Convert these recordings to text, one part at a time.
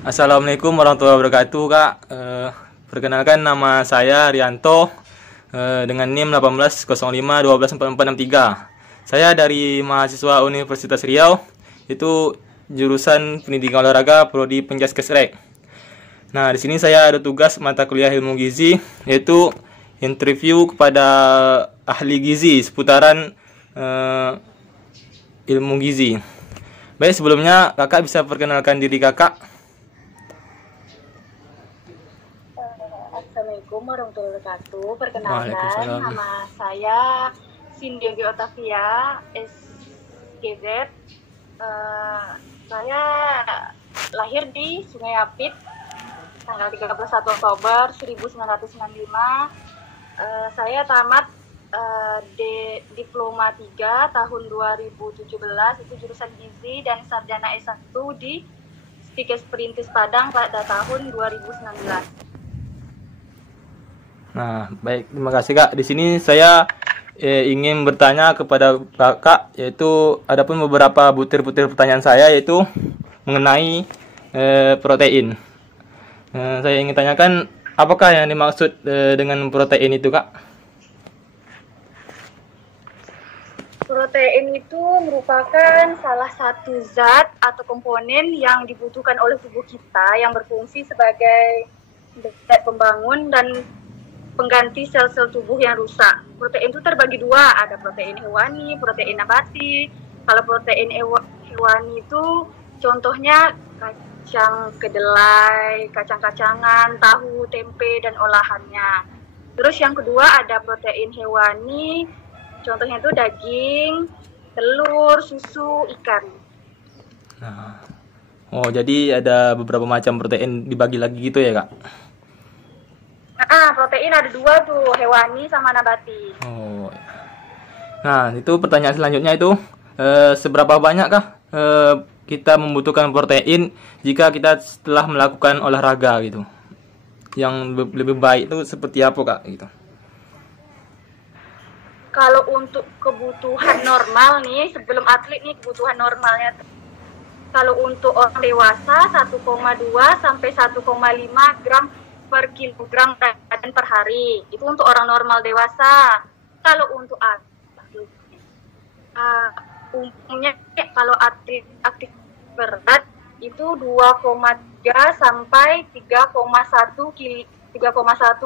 Assalamualaikum warahmatullahi wabarakatuh, Kak. Perkenalkan nama saya Rianto dengan NIM 1805124463. Saya dari mahasiswa Universitas Riau, itu jurusan Pendidikan Olahraga Prodi Penjaskesrek. Nah, di sini saya ada tugas mata kuliah ilmu gizi, yaitu interview kepada ahli gizi seputaran ilmu gizi. Baik, sebelumnya kakak bisa perkenalkan diri kakak. Assalamualaikum warahmatullahi wabarakatuh. Perkenalkan, Waalaikumsalam. nama saya Cindy Otavia, SGZ. Saya lahir di Sungai Apit, tanggal 31 Oktober 1995. Saya tamat Diploma 3 tahun 2017, itu jurusan gizi, dan sarjana S1 di Stikes Perintis Padang pada tahun 2019. Nah, baik, terima kasih Kak. Di sini saya ingin bertanya kepada Kakak, yaitu adapun beberapa butir-butir pertanyaan saya, yaitu mengenai protein. Saya ingin tanyakan, apakah yang dimaksud dengan protein itu, Kak? Protein itu merupakan salah satu zat atau komponen yang dibutuhkan oleh tubuh kita yang berfungsi sebagai zat pembangun dan pengganti sel-sel tubuh yang rusak. Protein itu terbagi dua, ada protein hewani, protein nabati. Kalau protein hewani itu contohnya kacang kedelai, kacang-kacangan, tahu, tempe, dan olahannya. Terus yang kedua ada protein hewani, contohnya itu daging, telur, susu, ikan. Nah, oh, jadi ada beberapa macam protein dibagi lagi gitu ya, Kak? Protein ada dua tuh, hewani sama nabati. Oh. Nah, itu pertanyaan selanjutnya itu seberapa banyakkah kita membutuhkan protein jika kita setelah melakukan olahraga gitu? Yang lebih baik itu seperti apa, Kak, gitu? Kalau untuk kebutuhan normal nih, sebelum atlet nih kebutuhan normalnya. Kalau untuk orang dewasa 1,2 sampai 1,5 gram per kilogram badan per hari. Itu untuk orang normal dewasa. Kalau untuk atlet, umumnya kalau atlet aktif berat itu 2,3 sampai 3,1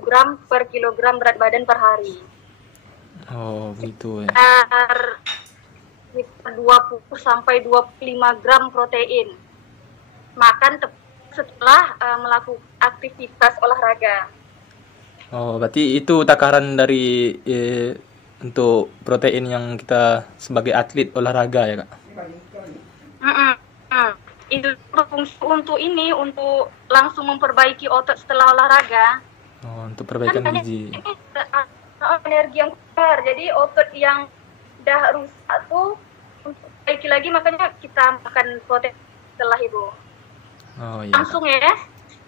gram per kilogram berat badan per hari. Oh, gitu ya. 20 sampai 25 gram protein. Makan setelah melakukan aktivitas olahraga. Oh, berarti itu takaran dari untuk protein yang kita sebagai atlet olahraga ya, Kak? Itu berfungsi untuk langsung memperbaiki otot setelah olahraga. Oh, untuk perbaikan Kan gizi. energi yang keluar, jadi otot yang udah rusak tuh untuk perbaiki lagi, makanya kita makan protein setelah itu. Oh iya. Langsung ya,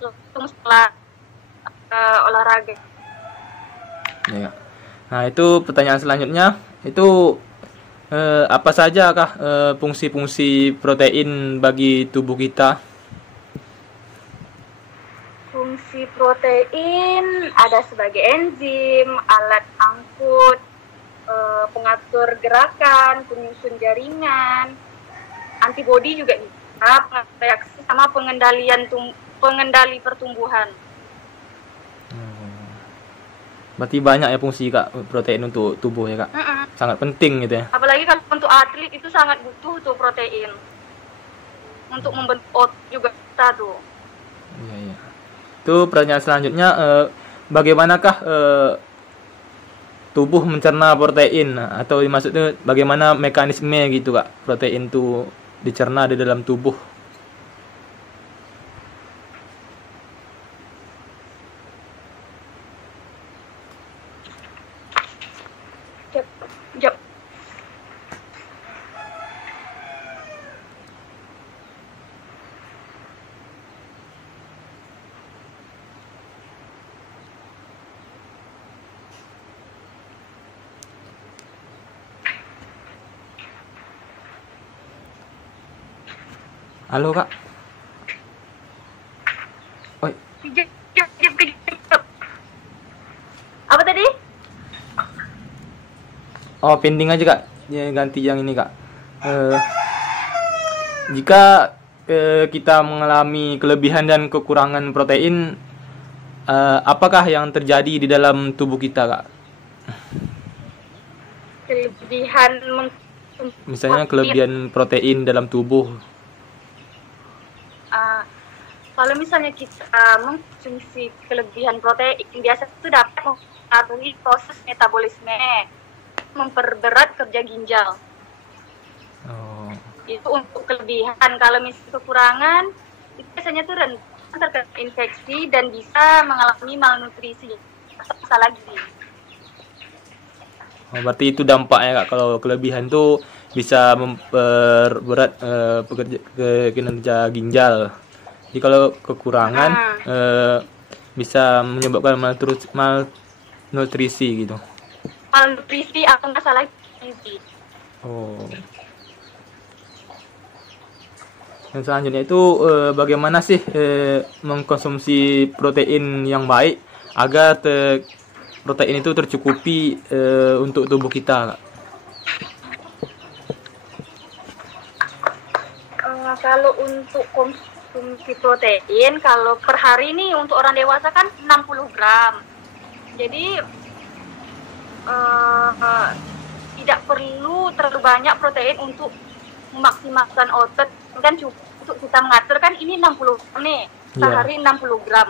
langsung setelah olahraga. Ya. Nah, itu pertanyaan selanjutnya, itu apa saja kah fungsi-fungsi protein bagi tubuh kita? Fungsi protein ada sebagai enzim, alat angkut, pengatur gerakan, penyusun jaringan, antibodi juga bisa, reaksi sama pengendali pertumbuhan. Berarti banyak ya fungsi Kak protein untuk tubuh ya, Kak. Sangat penting gitu ya. Apalagi kalau untuk atlet itu sangat butuh tuh protein untuk membentuk otot juga kita tuh. Iya, iya. Itu pertanyaan selanjutnya, bagaimanakah tubuh mencerna protein? Atau maksudnya bagaimana mekanisme gitu, Kak, protein itu dicerna di dalam tubuh? Jap. Halo, Kak. Oh, pending aja Kak. Ya, ganti yang ini Kak. Jika kita mengalami kelebihan dan kekurangan protein, apakah yang terjadi di dalam tubuh kita Kak? Kelebihan Misalnya kelebihan protein dalam tubuh. Kalau misalnya kita mengkonsumsi kelebihan protein, biasa itu dapat mempengaruhi proses metabolisme, memperberat kerja ginjal. Oh. Itu untuk kelebihan. Kalau misalnya kekurangan, itu biasanya tuh rentan terkena infeksi dan bisa mengalami malnutrisi atau masalah gizi. Oh, berarti itu dampaknya Kak. Kalau kelebihan tuh bisa memperberat kinerja ginjal. Jadi kalau kekurangan bisa menyebabkan malnutrisi gitu. Malnutrisi atau masalah gizi. Oh. Dan selanjutnya itu bagaimana sih mengkonsumsi protein yang baik agar protein itu tercukupi untuk tubuh kita, Kak? Kalau untuk konsumsi protein, kalau per hari ini untuk orang dewasa kan 60 gram. Jadi tidak perlu terlalu banyak protein untuk memaksimalkan otot. Kan cukup untuk kita mengatur kan ini 60 gram nih, sehari 60 gram.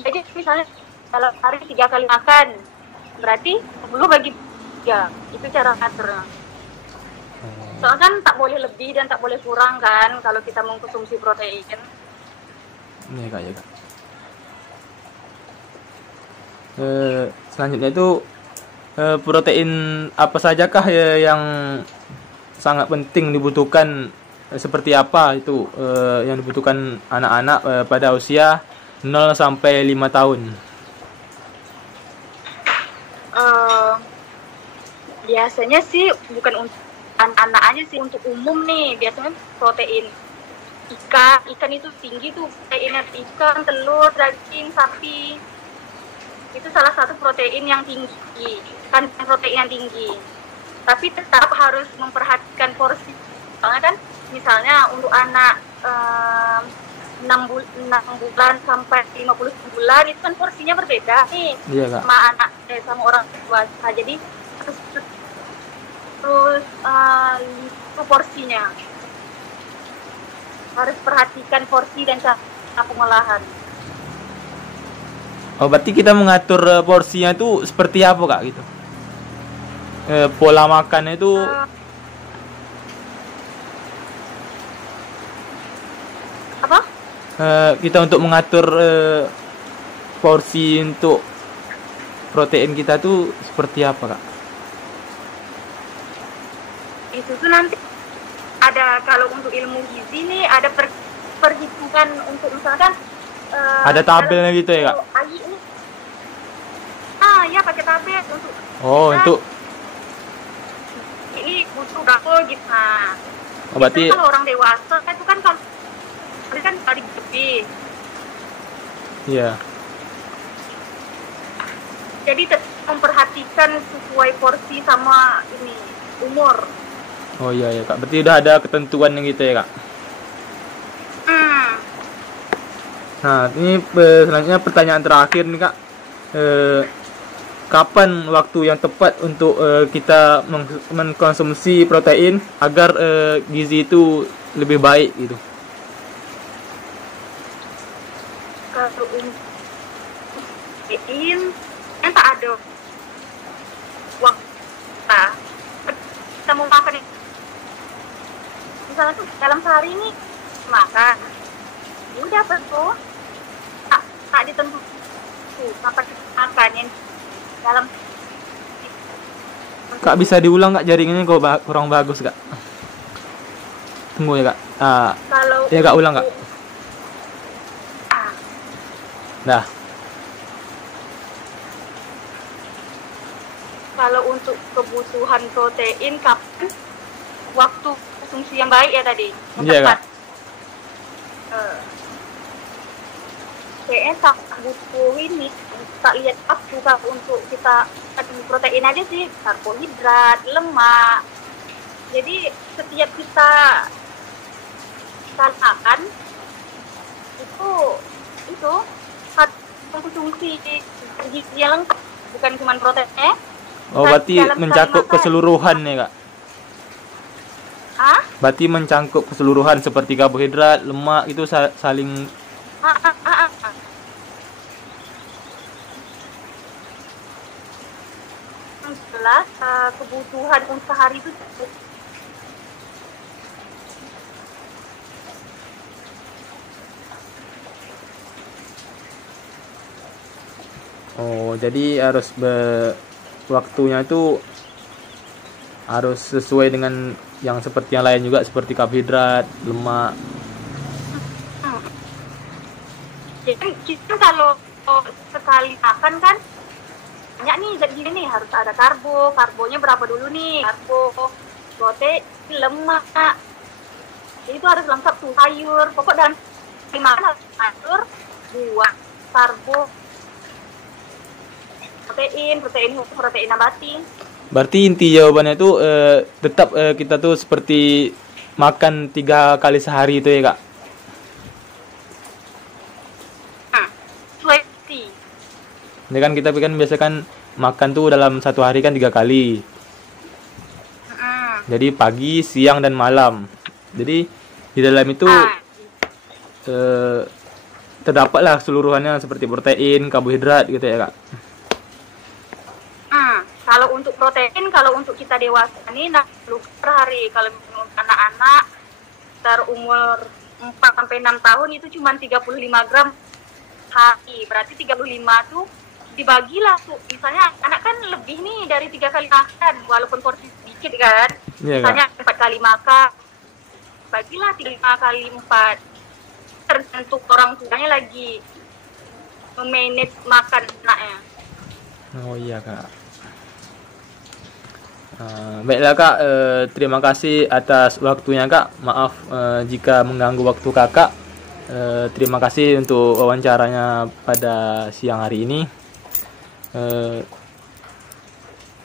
Jadi misalnya kalau hari 3 kali makan, berarti 10 bagi 3. Itu cara ngaturnya. Soalnya kan tak boleh lebih dan tak boleh kurang kan kalau kita mengkonsumsi protein. Iya Kak, ya Kak. Selanjutnya itu protein apa sajakah yang sangat penting dibutuhkan, seperti apa itu yang dibutuhkan anak-anak pada usia 0 sampai 5 tahun? Biasanya sih bukan untuk anak-anak aja sih, untuk umum nih biasanya protein ikan itu tinggi tuh, protein ikan, telur, daging sapi itu salah satu protein yang tinggi, kan protein yang tinggi. Tapi tetap harus memperhatikan porsi. Soalnya kan misalnya untuk anak 6 bulan sampai 50 bulan itu kan porsinya berbeda nih. Iya, Kak. Sama anak sama orang dewasa. Jadi terus porsinya harus perhatikan porsi dan cara pengolahan. Oh, berarti kita mengatur porsinya itu seperti apa Kak gitu? Pola makan itu apa? Kita untuk mengatur porsi untuk protein kita tuh seperti apa Kak? Itu tuh nanti ada, kalau untuk ilmu gizi nih ada perhitungan untuk misalkan ada tabelnya gitu ya Kak? Ini, ya pakai tabel untuk. Oh, untuk ini butuh berapa gitu. Nah, oh, berarti kalau orang dewasa itu kan kali lebih. Iya. Jadi memperhatikan sesuai porsi sama ini umur. Oh iya ya Kak, berarti udah ada ketentuan yang gitu ya Kak. Nah, ini selanjutnya pertanyaan terakhir nih Kak. Kapan waktu yang tepat untuk kita mengkonsumsi protein agar gizi itu lebih baik gitu? Kalau protein yang tak ada waktu kita mau makan, misalnya tuh dalam sehari ini makan, ya udah betul, tak ditentu apa kita makan yang dalam. Kak, bisa diulang Kak, jaringannya kok kurang bagus Kak. Tunggu ya Kak. Kalau ya Kak, ulang Kak. Nah. Kalau untuk kebutuhan protein, kapan waktu konsumsi yang baik ya tadi? Iya Kak. kayaknya tak butuh ini, tak lihat aku Kak, untuk kita protein aja sih, karbohidrat, lemak. Jadi setiap kita makan itu harus konsumsi gizi yang lengkap, bukan cuma proteinnya. Oh, berarti mencakup keseluruhan nih Kak. Hah? Berarti mencakup keseluruhan seperti karbohidrat, lemak itu saling. Jelas kebutuhan sehari itu cukup. Oh, jadi harus waktunya itu harus sesuai dengan yang seperti yang lain juga, seperti karbohidrat, lemak. Jadi kita kalau sekali makan kan banyak nih zat gizi nih, harus ada karbonya berapa dulu nih, protein, lemak. Jadi itu harus lengkap tuh, sayur. Pokok dalam makan harus sayur, buah, karbo, protein nabati. Berarti inti jawabannya itu tetap kita tuh seperti makan 3 kali sehari itu ya Kak? Ini kan kita kan biasa kan makan tuh dalam satu hari kan 3 kali. Jadi pagi, siang, dan malam. Jadi di dalam itu terdapatlah seluruhannya seperti protein, karbohidrat gitu ya Kak? Kalau untuk protein, kalau untuk kita dewasa ini 60 per hari. Kalau anak-anak umur 4 sampai 6 tahun itu cuma 35 gram hari. Berarti 35 tuh dibagilah tuh. Misalnya anak kan lebih nih dari 3 kali makan, walaupun porsi sedikit kan. Misalnya 4 kali makan, bagilah 5 kali 4. Tergantung orang tuanya lagi memanage makan anaknya. Oh iya Kak. Baiklah Kak, terima kasih atas waktunya Kak. Maaf jika mengganggu waktu Kakak. Terima kasih untuk wawancaranya pada siang hari ini.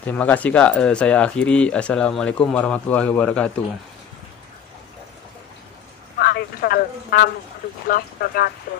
Terima kasih Kak. Saya akhiri. Assalamualaikum warahmatullahi wabarakatuh. Waalaikumsalam warahmatullahi wabarakatuh.